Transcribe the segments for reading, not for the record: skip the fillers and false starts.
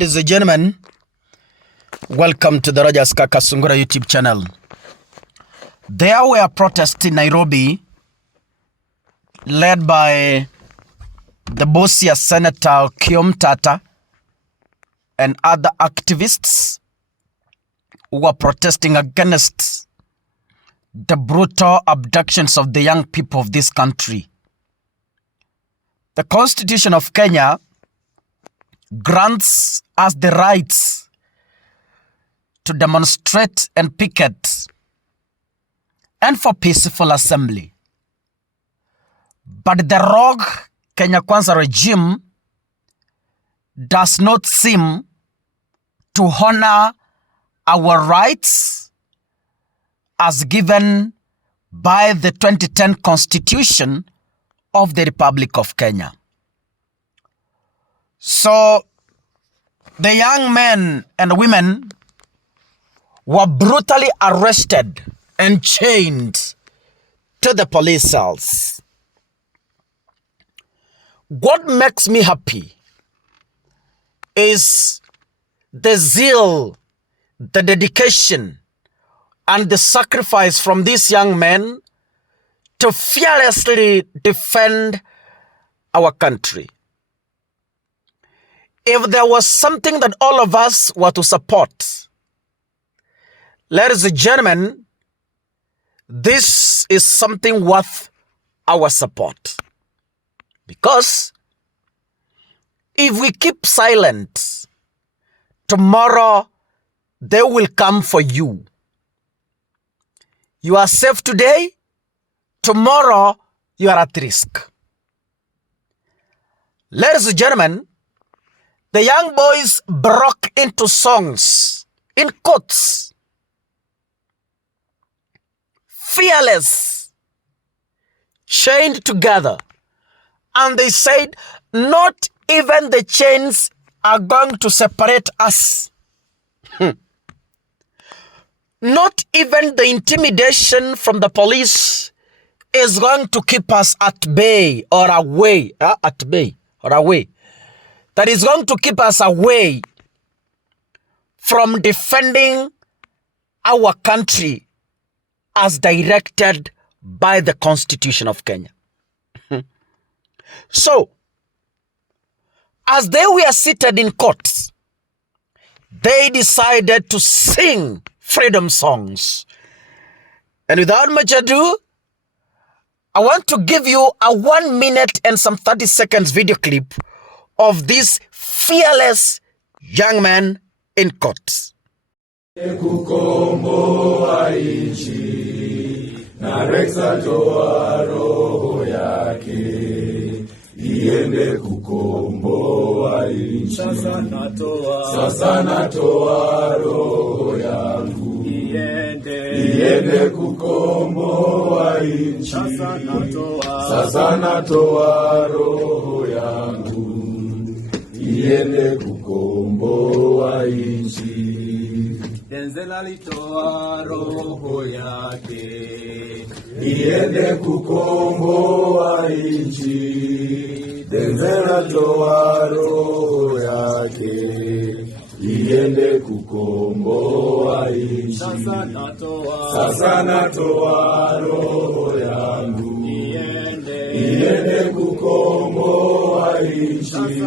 Ladies and gentlemen, welcome to the Rogers Kakasungura YouTube channel. There were protests in Nairobi led by the Busia Senator Kiomtata and other activists who were protesting against the brutal abductions of the young people of this country. The Constitution of Kenya grants us the rights to demonstrate and picket and for peaceful assembly. But the rogue Kenya Kwanza regime does not seem to honor our rights as given by the 2010 Constitution of the Republic of Kenya. So, the young men and women were brutally arrested and chained to the police cells. What makes me happy is the zeal, the dedication, and the sacrifice from these young men to fearlessly defend our country. If there was something that all of us were to support, ladies and gentlemen, this is something worth our support. Because if we keep silent, tomorrow they will come for you. You are safe today, tomorrow you are at risk. Ladies and gentlemen, the young boys broke into songs in quotes. Fearless, chained together. And they said, not even the chains are going to separate us. Not even the intimidation from the police is going to keep us at bay or away. That is going to keep us away from defending our country as directed by the Constitution of Kenya. So, as they were seated in courts, they decided to sing freedom songs. And without much ado, I want to give you a 1 minute and some 30 seconds video clip of this fearless young man in court. Kukomboa nchi na Reksa toa roho yake iende kukomboa nchi. Sasa natoa roho yangu iende kukomboa nchi. Sasa natoa roho yangu iende kukomboa nchi. Denzel alitoa roho yake iende kukomboa nchi. Denzel alitoa roho yake iende kukomboa nchi. Sasa natoa roho yangu iende kukomboa nchi.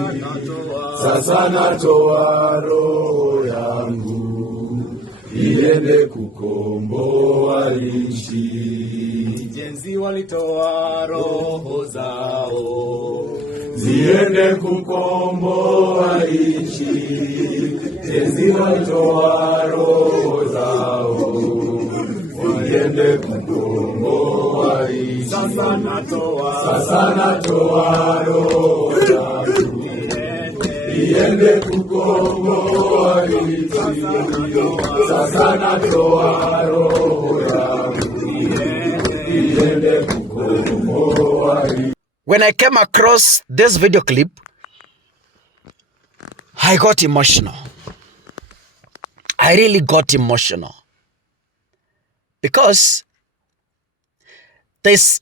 Sasa natoa roho yangu iende kukomboa nchi. Jenzi walitoa roho zao ziende kukomboa nchi. Jenzi walitoa roho zao ziende kukomboa nchi. Sasa natoa roho yangu iende kukomboa nchi. Sasa natoa roho yangu iende kukomboa nchi. When I came across this video clip, I got emotional. I really got emotional. Because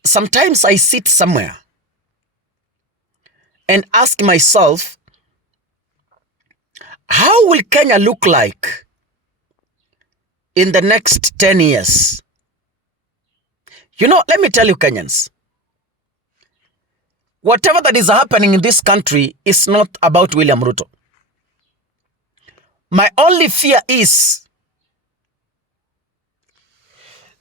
sometimes I sit somewhere and ask myself, How will Kenya look like in the next 10 years? You know, let me tell you, Kenyans, whatever that is happening in this country is not about William Ruto. My only fear is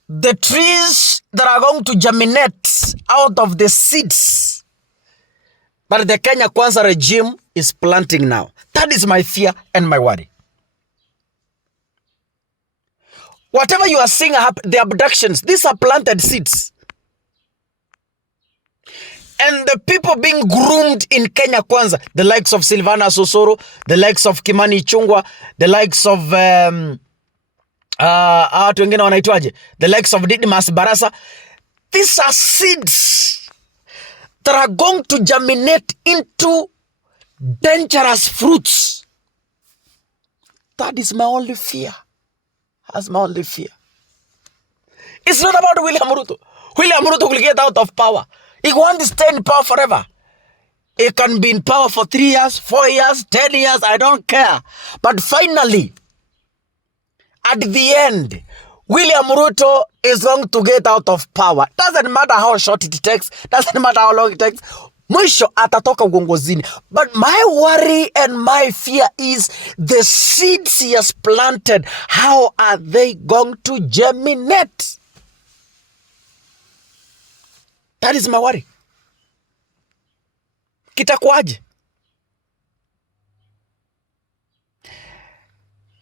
the trees that are going to germinate out of the seeds that the Kenya Kwanza regime is planting now. That is my fear and my worry. Whatever you are seeing, the abductions, these are planted seeds. And the people being groomed in Kenya Kwanza, the likes of Silvana Sosoro, the likes of Kimani Chungwa, the likes of the likes of Didmas Barasa, these are seeds that are going to germinate into dangerous fruits. That is my only fear. That's my only fear. It's not about William Ruto. William Ruto will get out of power. He wants to stay in power forever. He can be in power for 3 years, 4 years, 10 years, I don't care. But finally, at the end, William Ruto is going to get out of power. Doesn't matter how short it takes. Doesn't matter how long it takes. Mwisho atatoka uongozini. But my worry and my fear is the seeds he has planted. How are they going to germinate? That is my worry. Kitakuwaje?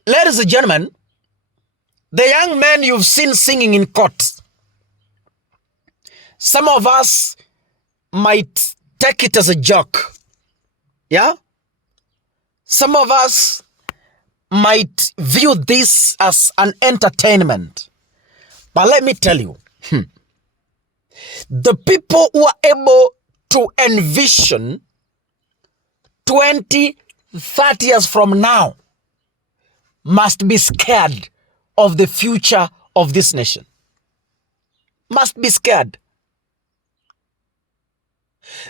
Ladies and gentlemen, the young men you've seen singing in court, some of us might take it as a joke. Yeah? Some of us might view this as an entertainment. But let me tell you, the people who are able to envision 20, 30 years from now must be scared of the future of this nation. Must be scared.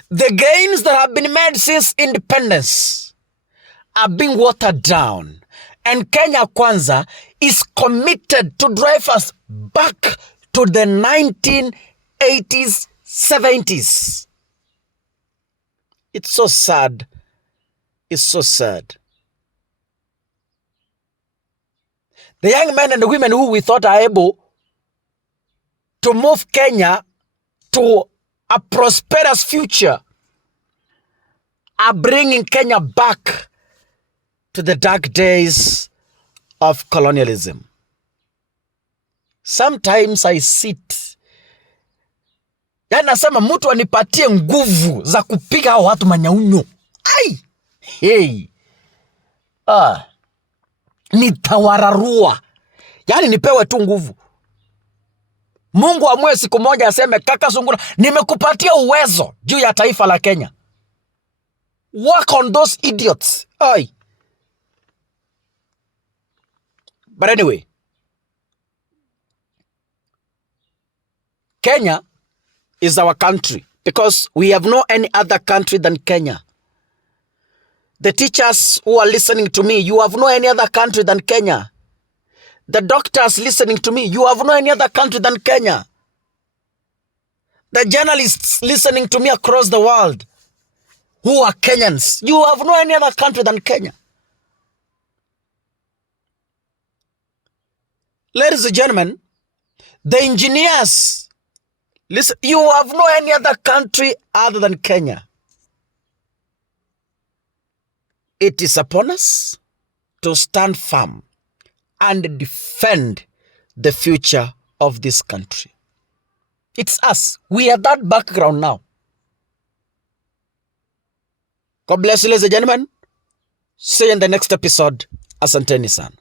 The gains that have been made since independence are being watered down. And Kenya Kwanza is committed to drive us back to the 1980s, 70s. It's so sad. It's so sad. The young men and the women who we thought are able to move Kenya to a prosperous future are bringing Kenya back to the dark days of colonialism. Sometimes I sit, yani nasema mtu anipatie nguvu za kupiga hao watu manyaunyo. Ai! Hey! Nitawararua. Yani nipewe tu nguvu. Mungu amue siku moja aseme, Kakasungura, nimekupatia uwezo juu ya taifa la Kenya. Work on those idiots. Ai. But anyway, Kenya is our country because we have no any other country than Kenya. The teachers who are listening to me, you have no any other country than Kenya. The doctors listening to me, you have no any other country than Kenya. The journalists listening to me across the world who are Kenyans, you have no any other country than Kenya. Ladies and gentlemen, the engineers, listen, you have no any other country other than Kenya. It is upon us to stand firm and defend the future of this country. It's us. We have that background now. God bless you, ladies and gentlemen. See you in the next episode. Asanteni sana.